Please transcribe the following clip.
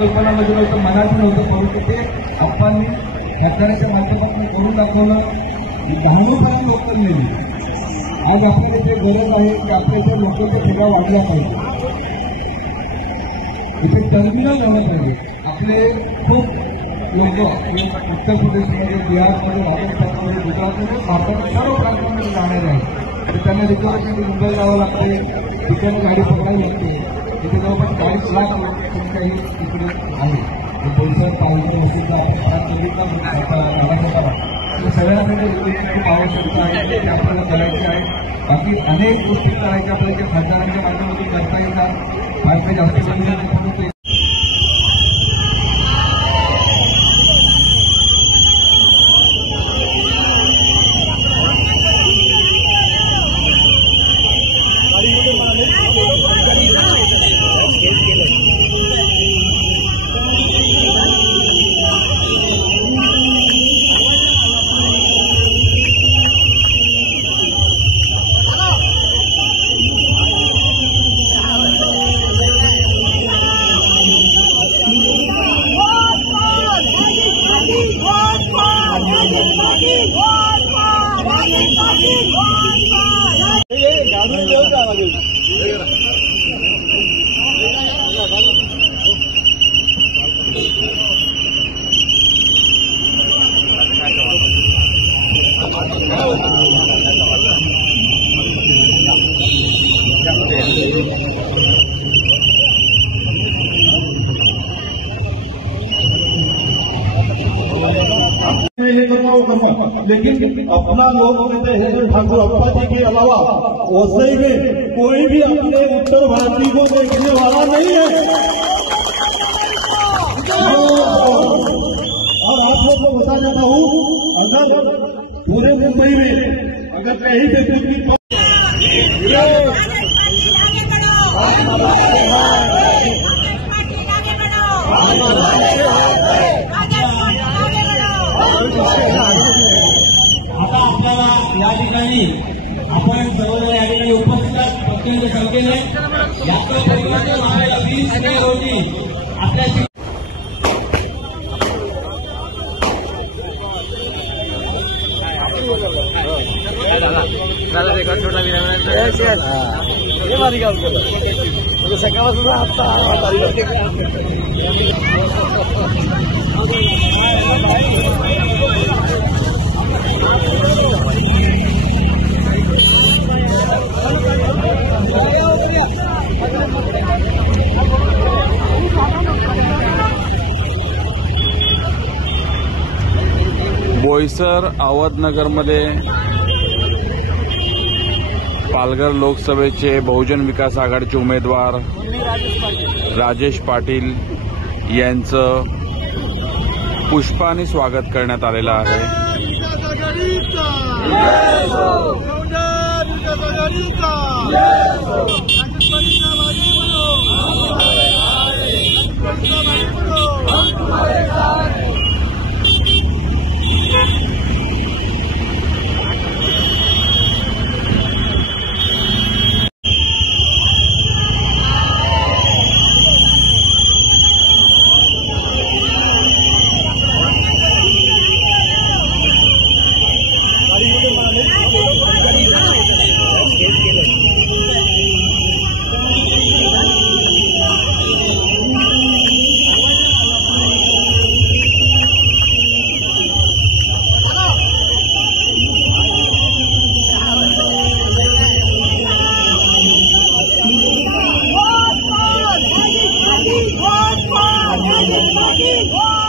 कल्पनामध्ये नव्हतं, मनात नव्हतं, परंतु ते आप्पांनी सरकारच्या माध्यमातून करून दाखवलं. डहाणूपर्यंत लोक नेली. आज आपल्याला इथे गरज आहे की आपल्या इथे लोकांच्या सेवा वाढल्या पाहिजे. इथे टर्मिनल होणं पाहिजे. आपले खूप लोक उत्तर प्रदेशमध्ये, बिहारमध्ये, राजस्थानमध्ये, गुजरातमध्ये, भारताच्या सर्व प्रांतांमध्ये जाणारे आहेत. तर त्यांना रिक्वायरमेंट मुंबई जावं लागते, तिकडे गाडी पकडावी लागते. इथे जवळपास 40 लाख लोकसंख्याही इकडे आहे. बोईसर, पालघर, वसुंधरा, सगळ्यांमध्ये खूप आवश्यकता आहे, ते आपल्याला करायचे आहे. बाकी अनेक गोष्टी करायच्या आपल्याला खासदारांच्या माध्यमातून करता येतात. फारसे जास्त संख्येने लेकिन अपना लोग हेमंत ठाकुर अप्पा जी के अलावा वसई में कोई भी अपने उत्तर भारतीय को देखने वाला नहीं है। और आप लोग को बता देता हूँ, अगर पूरे मुंबई में अगर कहीं पे कोई आता आपल्याला या ठिकाणी आपण सर्व या ठिकाणी उपस्थित प्रचंड संख्येने याचं परिवर्तन आपल्याला 20 मे रोजी आपल्याची सकाळपासून बोईसर अहमदनगरमध्ये पालघर लोकसभेचे बहुजन विकास आघाडीचे उमेदवार राजेश पाटील यांचं पुष्पाने स्वागत करण्यात आलेलं आहे। Go!